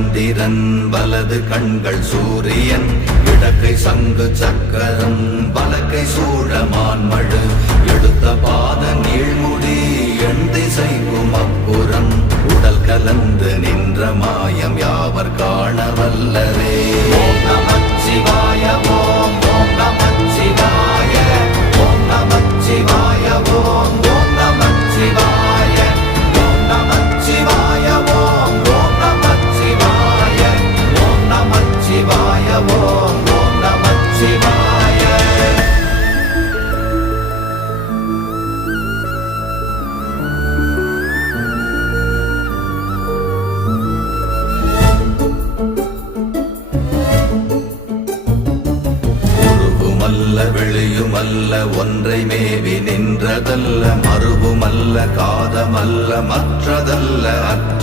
சந்திரன் வலது கண்கள் சூரியன் இடக்கை சங்கு சக்கரம் வலக்கை சூழமான்மழு எடுத்த பாத நீழ்முடி எண் திசைக்கும் அப்புறம் உடல் கலந்து நின்ற மாயம் யாவர் காண வல்லரே. ஓம் நமச்சிவாய ஓம் ஓம் நமச்சிவாய ஓம் நமச்சிவாய ஓம் ஓம் நமச்சிவாய ஓம் நமச்சிவாய ஓம் ஓம் நமச்சிவாய ஓம் நமச்சிவாய ஓம் ஓம் நமச்சிவாய. வெளியுமல்ல ஒன்றை மேவி நின்றதல்ல மறுவுமல்ல காதமல்ல மற்றதல்ல அற்ற